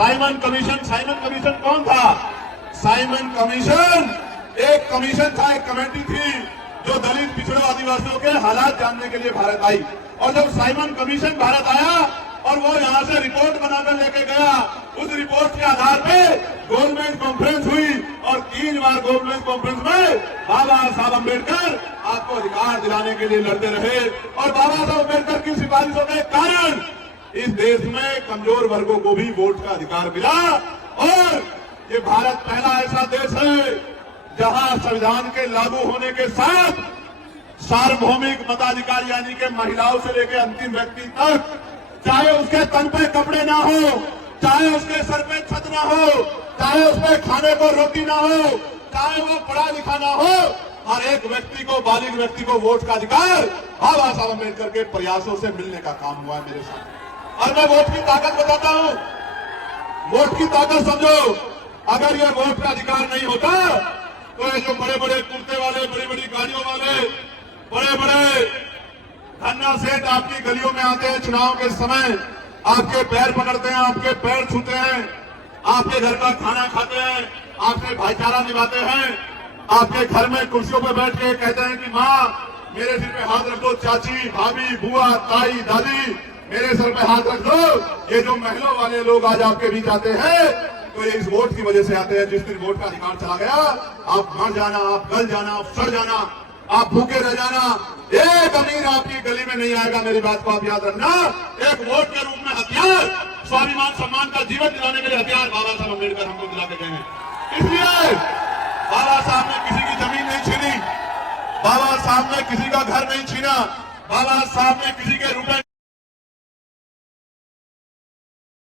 Simon commission कौन था? Simon commission एक कमीशन था, एक कमेटी थी जो दलित पिछड़ों आदिवासियों के हालात जानने के लिए भारत आई। और जब साइमन कमीशन भारत आया और वो यहाँ से रिपोर्ट बनाकर लेके गया, उस रिपोर्ट के आधार पे गोलमेज कॉन्फ्रेंस हुई और 3 बार गोलमेज कॉन्फ्रेंस में बाबा साहब अम्बेडकर आपको अधिकार दिलाने के लिए लड़ते रहे। और बाबा साहब अम्बेडकर की सिफारिशों के कारण इस देश में कमजोर वर्गों को भी वोट का अधिकार मिला। और ये भारत पहला ऐसा देश है जहां संविधान के लागू होने के साथ सार्वभौमिक मताधिकार यानी कि महिलाओं से लेकर अंतिम व्यक्ति तक, चाहे उसके तन पे कपड़े ना हो, चाहे उसके सर पे छत ना हो, चाहे उसपे खाने को रोटी ना हो, चाहे वो पढ़ा लिखा ना हो, हर एक व्यक्ति को, बालिग व्यक्ति को वोट का अधिकार बाबा साहब अम्बेडकर के प्रयासों से मिलने का काम हुआ है मेरे साथ। और मैं वोट की ताकत बताता हूं, वोट की ताकत समझो। अगर ये वोट का अधिकार नहीं होता तो ये जो बड़े बड़े कुर्ते वाले, बड़ी बड़ी गाड़ियों वाले, बड़े बड़े धन्ना सेठ आपकी गलियों में आते हैं चुनाव के समय, आपके पैर पकड़ते हैं, आपके पैर छूते हैं, आपके घर का खाना खाते हैं, आपसे भाईचारा निभाते हैं, आपके घर में कुर्सियों पर बैठ के कहते हैं कि माँ मेरे सिर पे हाथ रख दो, चाची, भाभी, बुआ, ताई, दादी मेरे सर पे हाथ रख दो। ये जो महलों वाले लोग आज आपके बीच आते हैं तो ये इस वोट की वजह से आते हैं। जिस दिन वोट का अधिकार चला गया, आप मर जाना, आप गल जाना, आप सड़ जाना, आप भूखे रह जाना, एक अमीर आपकी गली में नहीं आएगा। मेरी बात को आप याद रखना। एक वोट के रूप में हथियार, स्वाभिमान सम्मान का जीवन दिलाने के लिए हथियार बाबा साहब अम्बेडकर हमको दिला के गए हैं। इसलिए बाबा साहब ने किसी की जमीन नहीं छीनी, बाबा साहब ने किसी का घर नहीं छीना, बाबा साहब ने किसी के रुपए